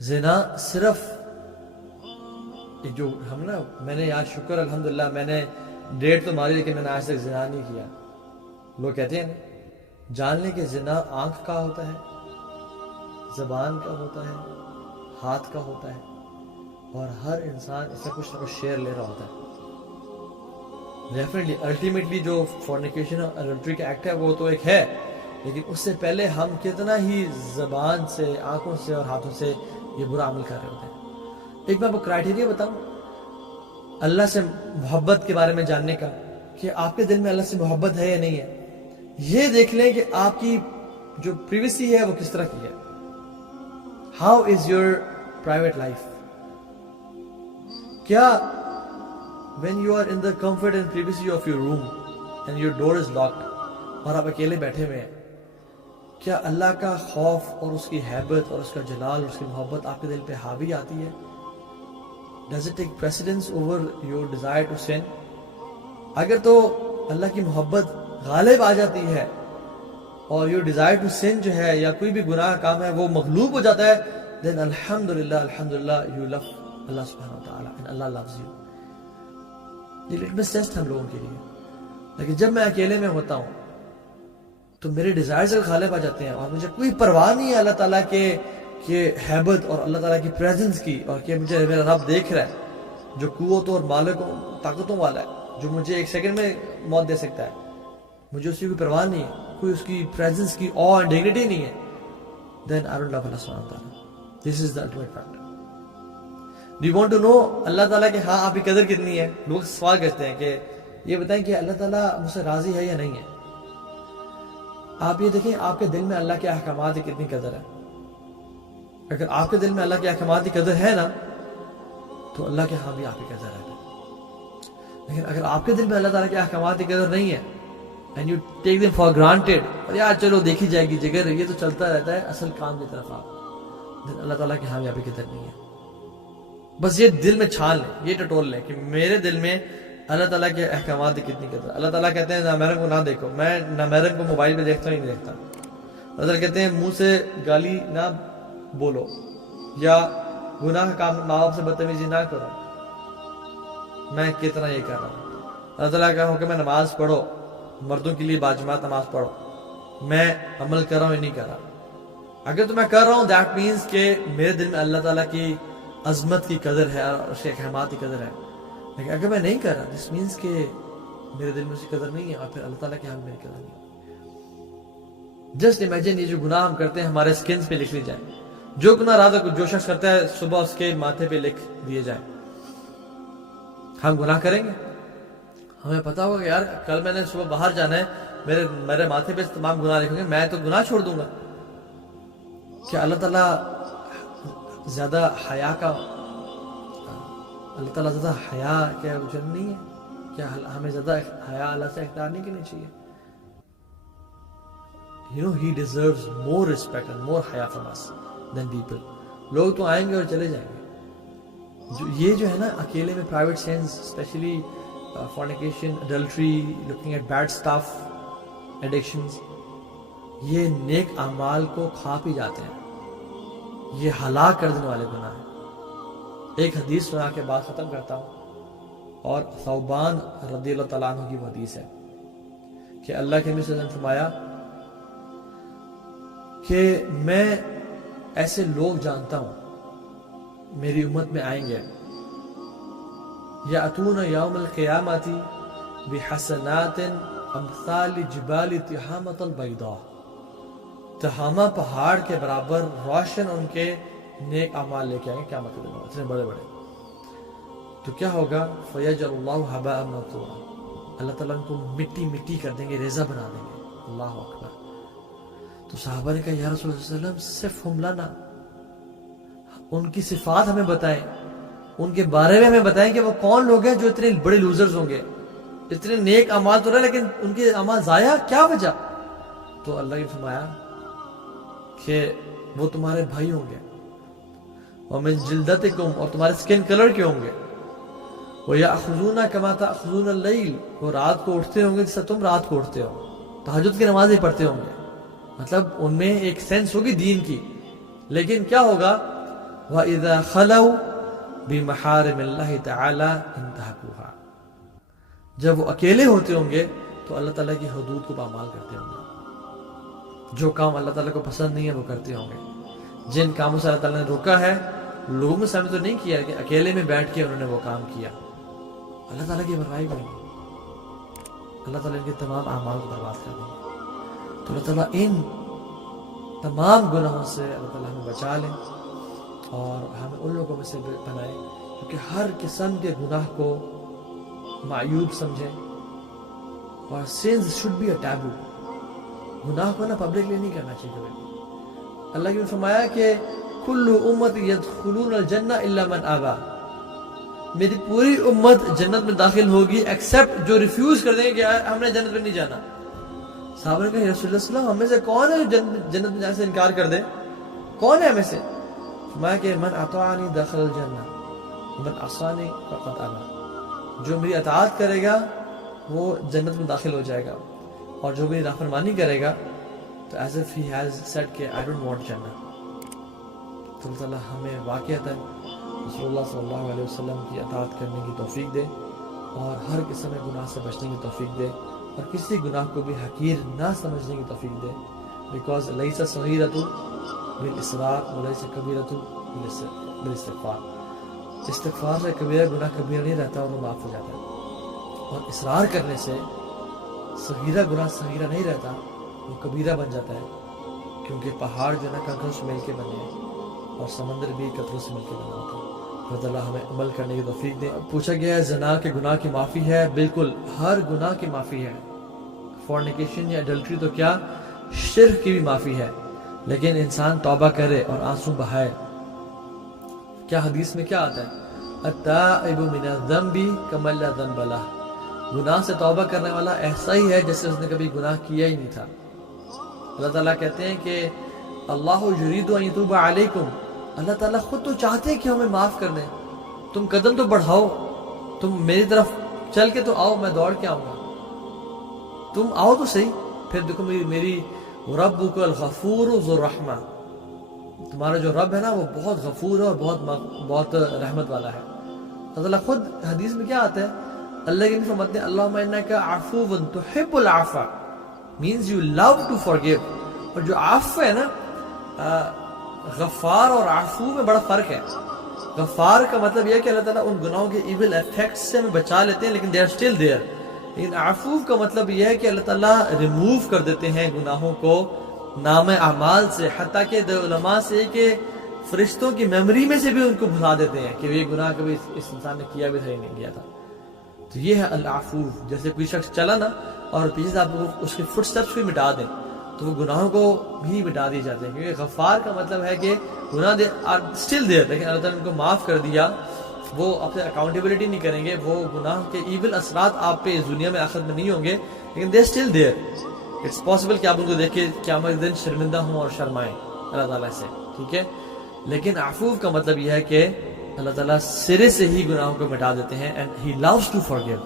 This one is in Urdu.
زنا صرف جو ہم نا، میں نے آج شکر الحمدللہ میں نے ڈیٹ تو ماری لیکن میں نے آج تک زنا نہیں کیا. لوگ کہتے ہیں نا، جان لیں کہ زنا آنکھ کا ہوتا ہے، زبان کا ہوتا ہے، ہاتھ کا ہوتا ہے، اور ہر انسان اس سے کچھ نہ کچھ شیئر لے رہا ہوتا ہے. ڈیفینیٹلی الٹیمیٹلی جو فورنیکیشن اور ایڈلٹری کا ایکٹ ہے وہ تو ایک ہے، لیکن اس سے پہلے ہم کتنا ہی زبان سے، آنکھوں سے اور ہاتھوں سے یہ برا عمل کر رہے ہوتے ہیں. ایک میں آپ کو کرائٹیریا بتاؤں اللہ سے محبت کے بارے میں جاننے کا، کہ آپ کے دل میں اللہ سے محبت ہے یا نہیں ہے. یہ دیکھ لیں کہ آپ کی جو پریویسی ہے وہ کس طرح کی ہے. How is your private life. کیا when you are in the comfort and privacy of your room and your door is locked اور آپ اکیلے بیٹھے ہوئے ہیں، کیا اللہ کا خوف اور اس کی ہیبت اور اس کا جلال اور اس کی محبت آپ کے دل پہ حاوی آتی ہے؟ Does it take precedence over your desire to sin؟ اگر تو اللہ کی محبت غالب آ جاتی ہے اور your desire to sin جو ہے یا کوئی بھی گناہ کام ہے وہ مغلوب ہو جاتا ہے، then الحمدللہ you love اللہ سبحانہ وتعالی and Allah loves you. یہ لٹمس ٹیسٹ ہم لوگوں کے لیے. لیکن جب میں اکیلے میں ہوتا ہوں تو میرے ڈیزائرز غالب آ جاتے ہیں اور مجھے کوئی پرواہ نہیں ہے اللہ تعالیٰ کے حیبت اور اللہ تعالیٰ کی پریزنس کی، اور کہ مجھے میرا رب دیکھ رہا ہے جو قوت اور مالک و طاقتوں والا ہے، جو مجھے ایک سیکنڈ میں موت دے سکتا ہے. مجھے اس کی کوئی پرواہ نہیں ہے، کوئی اس کی پریزنس کی آ اینڈ ڈگنیٹی نہیں ہے. دین آئی ڈونٹ لو اللہ سبحانہ وتعالی. This is the ultimate fact. Do you want to know Allah تعالیٰ کہ ہاں آپ کی قدر کتنی ہے؟ لوگ سوال کرتے ہیں کہ یہ بتائیں کہ اللہ تعالیٰ مجھ سے راضی ہے یا نہیں ہے. آپ یہ دیکھیں آپ کے دل میں اللہ کے احکامات کی کتنی قدر ہے. اگر آپ کے دل میں اللہ کے احکامات کی قدر ہے نا تو اللہ کے ہاں بھی آپ کی قدر ہے. لیکن اگر آپ کے دل میں اللہ تعالیٰ کے احکامات کی قدر نہیں ہے and you take them for granted، اور یار چلو دیکھی جائے گی جگر، یہ تو چلتا رہتا ہے اصل کام کی طرف آپ، then اللہ تعالیٰ کے ہاں بھی آپ کی قدر نہیں ہے. بس یہ دل میں چھان لیں، یہ ٹٹول لیں کہ میرے دل میں اللہ تعالیٰ کے احکامات کی کتنی قدر. اللہ تعالیٰ کہتے ہیں نامحرم کو نہ دیکھو، میں نامحرم کو موبائل پہ دیکھتا ہوں ہی نہیں دیکھتا. اللہ تعالیٰ کہتے ہیں منہ سے گالی نہ بولو یا گناہ کام ماں باپ سے بدتمیزی نہ کرو. میں کتنا یہ کر رہا ہوں. اللہ تعالیٰ کا حکم ہے نماز پڑھو، مردوں کے لیے باجماعت نماز پڑھو. میں عمل کر رہا ہوں یا نہیں کر رہا؟ اگر تو میں کر رہا ہوں دیٹ مینس کہ میرے دل میں اللہ تعالیٰ کی عظمت کی قدر ہے اور اس کے احکامات کی قدر ہے. لیکن اگر میں نہیں کر رہا دس مینس کہ میرے دل میں اس کی قدر نہیں ہے اور پھر اللہ تعالیٰ کے ہاں میری قدر نہیں ہے. جسٹ امیجن یہ جو گناہ ہم کرتے ہیں ہمارے سکنز پہ لکھ لی جائیں. جو گناہ رات کو جو شخص کرتا ہے صبح اس کے ماتھے پہ لکھ دیے جائیں. ہم گناہ کریں گے، ہمیں پتا ہوگا کہ یار کل میں نے صبح باہر جانا ہے، میرے ماتھے پہ تمام گناہ لکھیں گے، میں تو گناہ چھوڑ دوں گا. کیا اللہ تعالیٰ زیادہ حیا کا، اللہ تعالیٰ زیادہ حیا کیا وجن نہیں ہے؟ کیا ہمیں زیادہ حیا اللہ سے اختیار نہیں کرنی چاہیے؟ He deserves more respect and more حیا from us than people. لوگ تو آئیں گے اور چلے جائیں گے. یہ جو ہے نا اکیلے میں private sense, especially fornication, adultery, looking at bad stuff, addictions، یہ نیک اعمال کو کھا پی جاتے ہیں. یہ ہلاک کر دینے والے گناہ ہیں. ایک حدیث سنا کے بعد ختم کرتا ہوں، اور ثوبان رضی اللہ تعالیٰ عنہ کی وہ حدیث ہے کہ اللہ کے نبی صلی اللہ علیہ وسلم فرمایا کہ میں ایسے لوگ جانتا ہوں میری امت میں آئیں گے، یأتون یوم القیامت بحسنات امثال جبال تہامۃ البیضاء، تہامہ پہاڑ کے برابر روشن ان کے نیک اعمال لے کے آئیں گے قیامت کے دن، اتنے بڑے بڑے. تو کیا ہوگا؟ فَيَجْعَلُ اللَّهُ هَبَاءً مَنثُورًا، اللہ تعالیٰ ان کو مٹی مٹی کر دیں گے، ریزہ بنا دیں گے. اللہ اکبر. تو صحابہ نے کہا یا رسول اللہ صلی اللہ علیہ وسلم صفہم لنا، ان کی صفات ہمیں بتائیں، ان کے بارے میں ہمیں بتائیں کہ وہ کون لوگ ہیں جو اتنے بڑے لوزرز ہوں گے. اتنے نیک اعمال تو رہے لیکن ان کے اعمال ضائع، کیا وجہ؟ تو اللہ نے فرمایا کہ وہ تمہارے بھائی ہوں گے، وَمِن جِلْدَتِكُمْ، اور تمہارے سکن کلر کے ہوں گے، وَيَأْخُذُونَ كَمَا تَأْخُذُونَ اللَّيْلِ، وہ رات کو اٹھتے ہوں گے جیسا تم رات کو اٹھتے ہو، تہجد کی نمازیں پڑھتے ہوں گے. مطلب ان میں ایک سینس ہوگی دین کی. لیکن کیا ہوگا؟ وَإِذَا خَلَوْا بِمَحَارِمِ اللَّهِ تَعَالَى انتهكوها. جب وہ اکیلے ہوتے ہوں گے تو اللہ تعالیٰ کی حدود کو پامال کرتے ہوں گے. جو کام اللہ تعالیٰ کو پسند نہیں ہے وہ کرتے ہوں گے. جن کاموں سے اللہ تعالیٰ نے روکا ہے لوگوں میں سامنے تو نہیں کیا کہ اکیلے میں بیٹھ کے انہوں نے وہ کام کیا. اللہ تعالیٰ کی برائے کریں گے, اللہ تعالیٰ ان کے تمام اعمال کو برباد کر دیں گے. تو اللہ تعالیٰ ان تمام گناہوں سے اللہ تعالیٰ ہمیں بچا لیں اور ہمیں ان لوگوں میں سے بنائے کیونکہ ہر قسم کے گناہ کو معیوب سمجھیں. اور sins should be a taboo. گناہ کو نا پبلکلی نہیں کرنا چاہیے کبھی. اللہ کی نے فرمایا کہ کل امت یدخلون الجنہ الا من ابا, میری پوری امت جنت میں داخل ہوگی ایکسپٹ جو ریفیوز کر دیں گے کہ ہم نے جنت میں نہیں جانا. صحابہ نے کہا یا رسول اللہ صلی اللہ علیہ وسلم ہمیں سے کون ہے جو جنت میں جانے سے انکار کر دے؟ کون ہے ہمیں سے؟ فرمایا کہ من اطاعنی دخل الجنہ من عصانی فقد ابا, جو میری اطاعت کرے گا وہ جنت میں داخل ہو جائے گا اور جو میری نافرمانی کرے گا تو as if he has said کہ I don't want جنہ. تو اللہ تعالیٰ ہمیں واقعتاً رسول اللہ صلی اللہ علیہ وسلم کی اطاعت کرنے کی توفیق دے اور ہر قسم کے گناہ سے بچنے کی توفیق دے اور کسی گناہ کو بھی حقیر نہ سمجھنے کی توفیق دے. بیکاز لیس صغیرۃ بالاصرار ولیس کبیرۃ بالاستغفار. استغفار سے کبیرہ گناہ کبیرہ نہیں رہتا اور وہ معاف ہو جاتا ہے, اور اصرار کرنے سے صغیرہ گناہ صغیرہ نہیں رہتا, وہ کبیرہ بن جاتا ہے. کیونکہ پہاڑ جو ہے نا کنکروں سے مل کے بنے ہیں اور سمندر بھی قطروں سے مل کے بنا ہوتا ہے. اللہ تعالیٰ ہمیں عمل کرنے کی توفیق دے. پوچھا گیا ہے زنا کے گناہ کی معافی ہے؟ بالکل ہر گناہ کی معافی ہے. فورنیکیشن یا اڈلٹری تو کیا, شرک کی بھی معافی ہے. لیکن انسان توبہ کرے اور آنسو بہائے. کیا حدیث میں کیا آتا ہے؟ التائب من الذنب کمن لا ذنب لہ. گناہ سے توبہ کرنے والا ایسا ہی ہے جیسے اس نے کبھی گناہ کیا ہی نہیں تھا. اللہ تعالیٰ کہتے ہیں کہ اللہ یرید ان یتوب علیکم, اللہ تعالیٰ خود تو چاہتے ہیں کہ ہمیں معاف کر دیں. تم قدم تو بڑھاؤ, تم میری طرف چل کے تو آؤ, میں دوڑ کے آؤں گا. تم آؤ تو صحیح. پھر دیکھو میری ربک الغفور ذو الرحمہ, تمہارا جو رب ہے نا وہ بہت غفور ہے اور بہت رحمت والا ہے. اللہ تعالیٰ خود حدیث میں کیا آتا ہے, اللہ کے نبی فرماتے ہیں اللہم انک عفو تحب العفو, means you love to forgive. اور جو عفو ہے نا, غفار اور عفو میں بڑا فرق ہے. غفار کا مطلب یہ ہے کہ اللہ تعالیٰ ان گناہوں کے ایول ایفیکٹس سے ہمیں بچا لیتے ہیں لیکن they are still there. لیکن عفو کا مطلب یہ ہے کہ اللہ تعالیٰ ریموو کر دیتے ہیں گناہوں کو نام اعمال سے, حتیٰ کہ علماء سے کہ فرشتوں کی میموری میں سے بھی ان کو بھلا دیتے ہیں کہ یہ گناہ کبھی اس انسان نے کیا بھی تھا ہی نہیں کیا تھا. تو یہ ہے العفو. جیسے کوئی شخص چلا نا اور پیچھے سے آپ اس کے فٹ سٹیپس بھی مٹا دیں تو وہ گناہوں کو بھی مٹا دیے جاتے ہیں. کیونکہ غفار کا مطلب ہے کہ گناہ آر اسٹل دیئر, لیکن اللہ تعالیٰ نے ان کو معاف کر دیا. وہ آپ سے اکاؤنٹیبلٹی نہیں کریں گے, وہ گناہ کے ایول اثرات آپ پہ اس دنیا میں آخرت میں نہیں ہوں گے, لیکن they still there. It's possible کہ آپ ان کو دیکھ کے قیامت دن شرمندہ ہوں اور شرمائیں اللہ تعالیٰ سے, ٹھیک ہے. لیکن عفو کا مطلب یہ ہے کہ اللہ تعالیٰ سرے سے ہی گناہوں کو مٹا دیتے ہیں, and he loves to forgive.